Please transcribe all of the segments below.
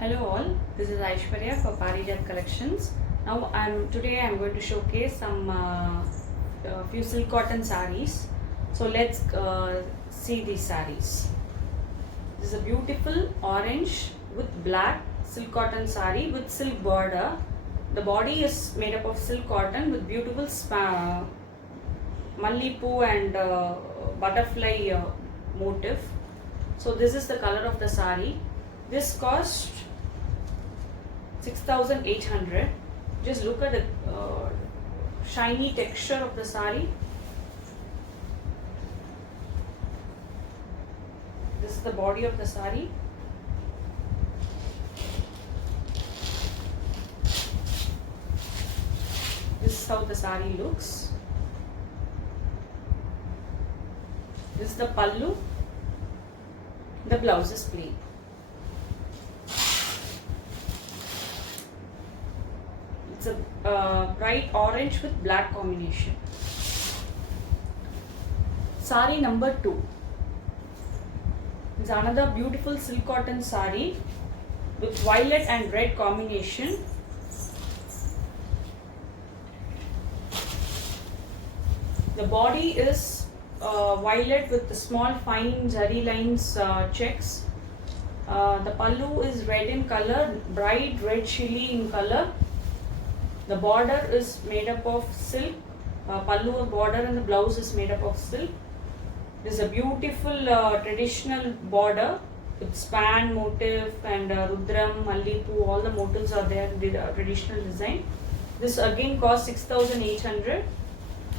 Hello all, this is Aishwarya for Parijat Collections. Now today I'm going to showcase some few silk cotton sarees. So let's see these sarees. This is a beautiful orange with black silk cotton saree with silk border. The body is made up of silk cotton with beautiful mallipu and butterfly motif. So this is the color of the saree. This cost 6,800. Just look at the shiny texture of the saree. This is the body of the saree. This is how the saree looks. This is the pallu. The blouse is plain. It's a bright orange with black combination. Saree number 2. It's another beautiful silk cotton saree with violet and red combination. The body is violet with the small fine zari lines checks. The pallu is red in color, bright red chili in color. The border is made up of silk, pallu border, and the blouse is made up of silk. This is a beautiful traditional border with span motif and rudram, mallipu, all the motifs are there in the traditional design. This again costs 6,800.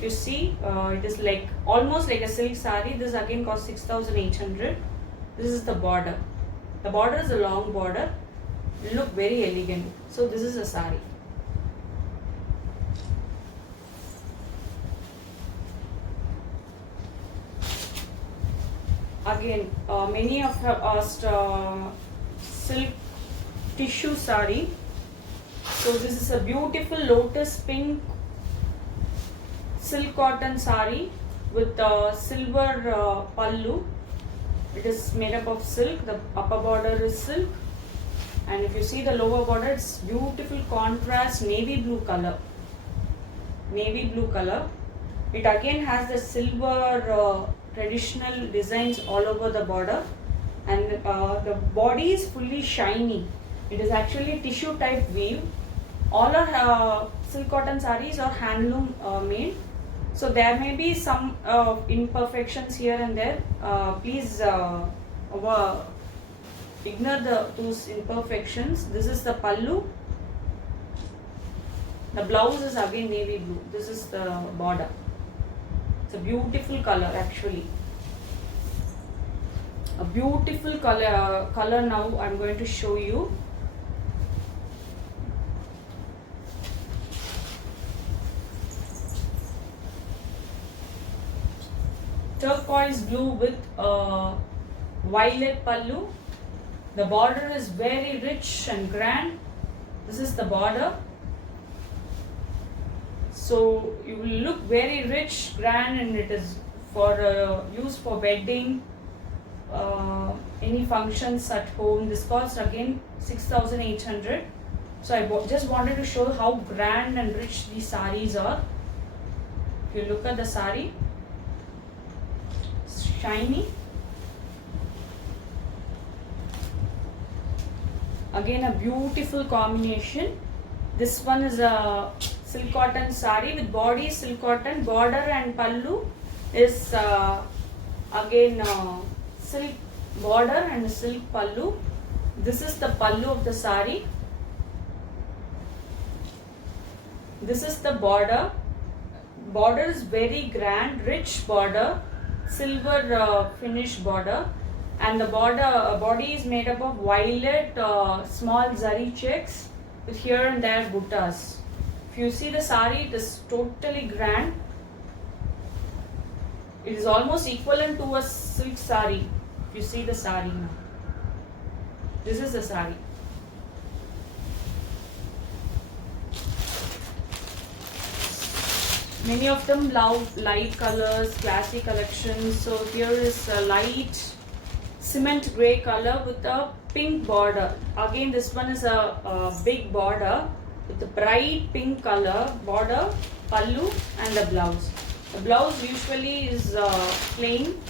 You see, it is like almost like a silk saree. This again costs 6,800. This is the border. The border is a long border. It look very elegant. So this is a saree. Again, many of have asked silk tissue saree. So this is a beautiful lotus pink silk cotton saree with silver pallu. It is made up of silk. The upper border is silk, and if you see the lower border, it's beautiful contrast navy blue color. Navy blue color. It again has the silver traditional designs all over the border, and the body is fully shiny. It is actually tissue type weave. All our silk cotton sarees are handloom made, so there may be some imperfections here and there. Please ignore those imperfections. This is the pallu. The blouse is again navy blue. This is the border. It's a beautiful color actually. A beautiful color now I'm going to show you. Turquoise blue with violet pallu. The border is very rich and grand. This is the border. So you will look very rich, grand, and it is for use for wedding, any functions at home. This costs again 6,800. So I just wanted to show how grand and rich these sarees are. If you look at the saree, it's shiny. Again a beautiful combination. This one is a silk cotton saree with body silk cotton, border and pallu is again silk border and silk pallu. This is the pallu of the saree. This is the border. Border is very grand, rich border, silver finish border, and the body is made up of violet small zari checks with here and there buttas. If you see the saree, it is totally grand. It is almost equivalent to a silk saree. If you see the saree now, this is the saree. Many of them love light colors, classy collections. So here is a light cement gray color with a pink border. Again, this one is a big border with a bright pink color border, pallu and the blouse. The blouse usually is plain.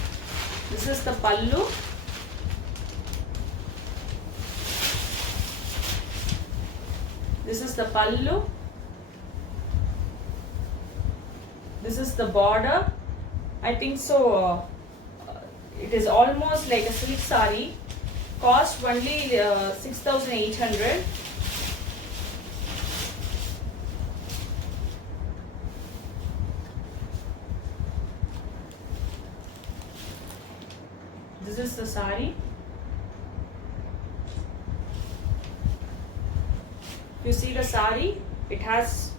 This is the pallu. This is the pallu. This is the border. I think so. It is almost like a silk saree. Cost only 6,800. This is the saree. You see the saree, it has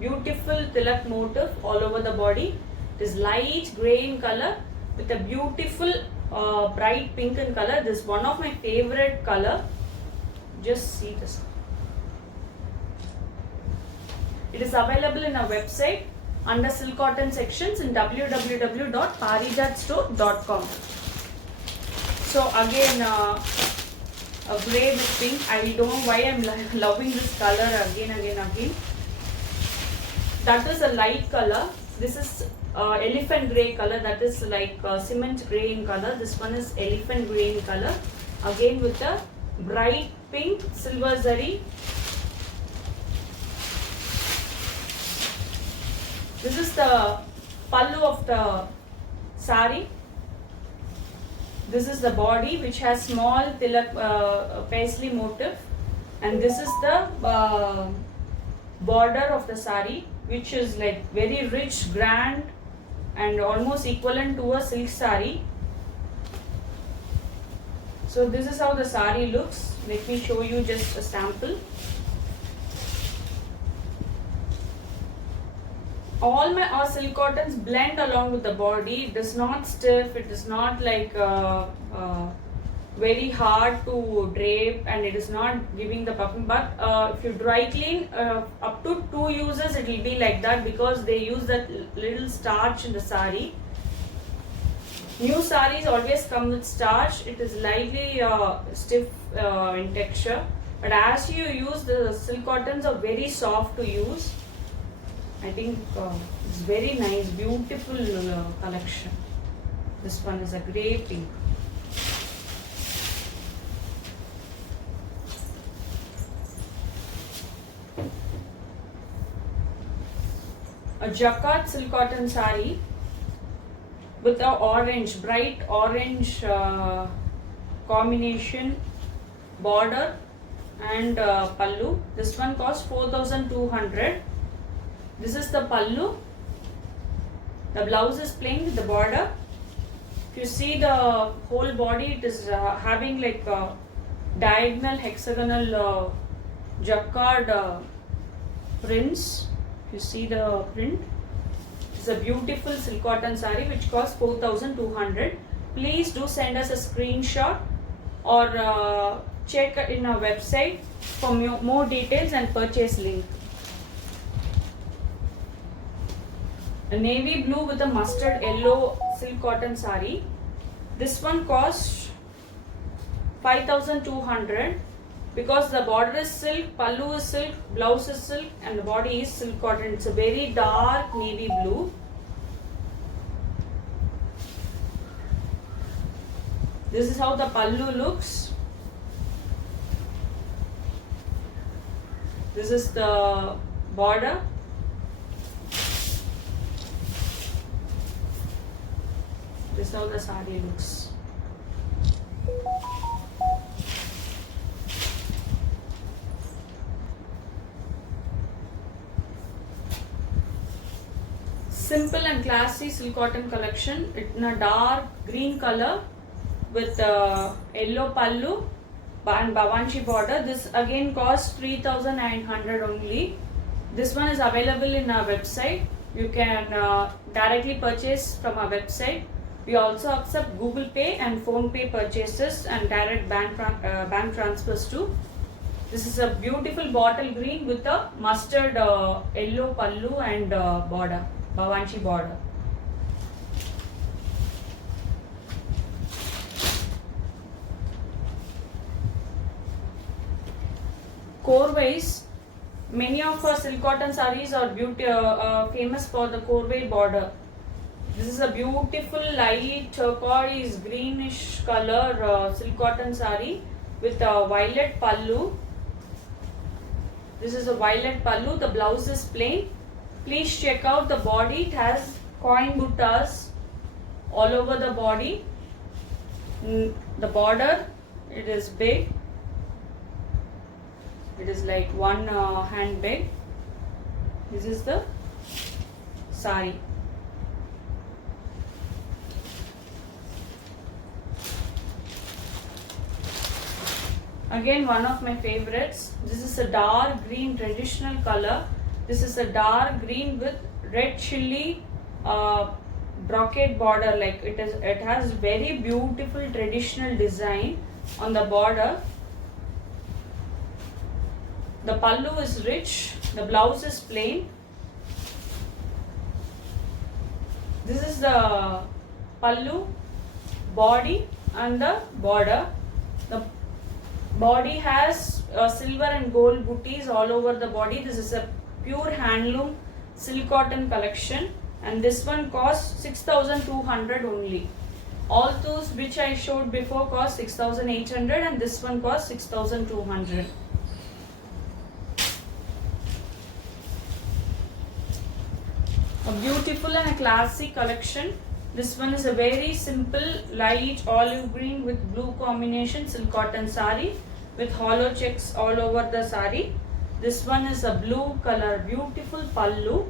beautiful tilak motif all over the body. It is light grey in color with a beautiful bright pink in color. This is one of my favorite color. Just see this. It is available in our website under silk cotton sections in www.parijatstore.com. So again, a grey with pink. I don't know why I'm loving this color again. That is a light color. This is elephant grey color. That is like cement grey in color. This one is elephant grey in color. Again with a bright pink silver zari. This is the pallu of the sari. This is the body which has small tilak paisley motif, and this is the border of the sari, which is like very rich, grand and almost equivalent to a silk sari. So this is how the sari looks. Let me show you just a sample. All my silk cottons blend along with the body. It is not stiff, it is not like very hard to drape, and it is not giving the puffing. But if you dry clean up to 2 uses, it will be like that, because they use that little starch in the sari. New saris always come with starch. It is lightly stiff in texture, but as you use, the silk cottons are very soft to use. I think it's very nice, beautiful collection. This one is a grey pink. A jacquard silk cotton saree with a orange, bright orange combination border and pallu. This one costs 4,200. This is the pallu. The blouse is plain with the border. If you see the whole body, it is having like a diagonal hexagonal jacquard prints. If you see the print, it's a beautiful silk cotton saree which costs 4,200. Please do send us a screenshot or check in our website for more details and purchase link. A navy blue with a mustard yellow silk cotton saree. This one costs 5,200 because the border is silk, pallu is silk, blouse is silk, and the body is silk cotton. It's a very dark navy blue. This is how the pallu looks. This is the border. This is how the saree looks. Simple and classy silk cotton collection in a dark green color with yellow pallu and Bawanchi border. This again costs 3,900 only. This one is available in our website. You can directly purchase from our website. We also accept Google Pay and Phone Pay purchases and direct bank transfers too. This is a beautiful bottle green with a mustard yellow pallu and border, Bawanchi border. Corways. Many of our silk cotton sarees are famous for the corway border. This is a beautiful light turquoise greenish color silk cotton saree with a violet pallu. This is a violet pallu. The blouse is plain. Please check out the body. It has coin buttas all over the body. The border, it is big. It is like one hand big. This is the sari. Again, one of my favorites. This is a dark green traditional color. This is a dark green with red chili brocade border. Like it has very beautiful traditional design on the border. The pallu is rich. The blouse is plain. This is the pallu, body and the border. The body has silver and gold booties all over the body. This is a pure handloom silk cotton collection, and this one costs 6,200 only. All those which I showed before cost 6,800 and this one cost 6,200. A beautiful and a classic collection. This one is a very simple light olive green with blue combination silk cotton sari with hollow checks all over the sari. This one is a blue color, beautiful pallu,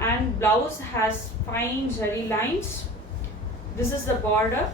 and blouse has fine zari lines. This is the border.